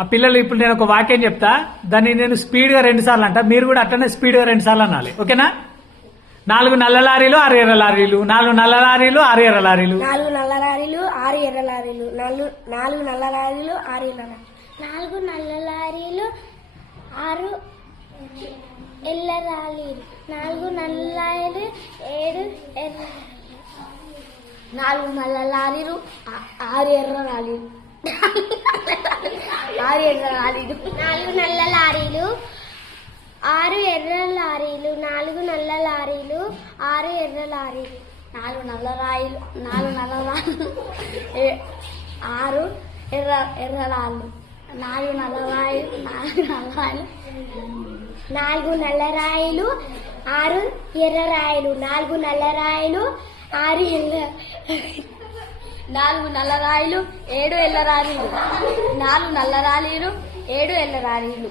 ఆ పిల్లలు ఇప్పుడు నేను ఒక వాక్యం చెప్తా, దాన్ని నేను స్పీడ్ గా 2 సార్లు అంట, మీరు కూడా అట్లనే స్పీడ్ గా 2 సార్లు అనాలి. ఓకేనా? 4 నల్ల లారీలు 6 ఎర్ర లారీలు, 4 నల్ల లారీలు 6 ఎర్ర లారీలు, 4 నల్ల లారీలు 6 ఎర్ర లారీలు, 4 నల్ల లారీలు 6 ఎర్ర లారీలు, 4 నల్ల లారీలు 6 ఎల్ల లారీలు, 4 నల్ల లారీలు 7 ఎర్ర, 4 నల్ల లారీలు 6 ఎర్ర లారీలు, 6 ఎర్ర లారీలు, 4 నల్ల లారీలు 6 ఎర్ర లారీలు, 4 నల్ల లారీలు 6 ఎర్ర లారీలు, 4 నల్ల రాయిలు 4 నల్ల రాళ్ళు 6 ఎర్ర రాళ్ళు, 4 నల్ల రాయిలు 4 నల్ల రాయిలు, 4 నల్ల రాయిలు 6 ఎర్ర రాయిలు, 4 నల్ల రాయిలు 6 ఎర్ర, 4 నల్ల రాయిలు 7 ఎల్ల రారీలు, 4 నల్ల రాలీలు 7 ఎల్ల రారీలు.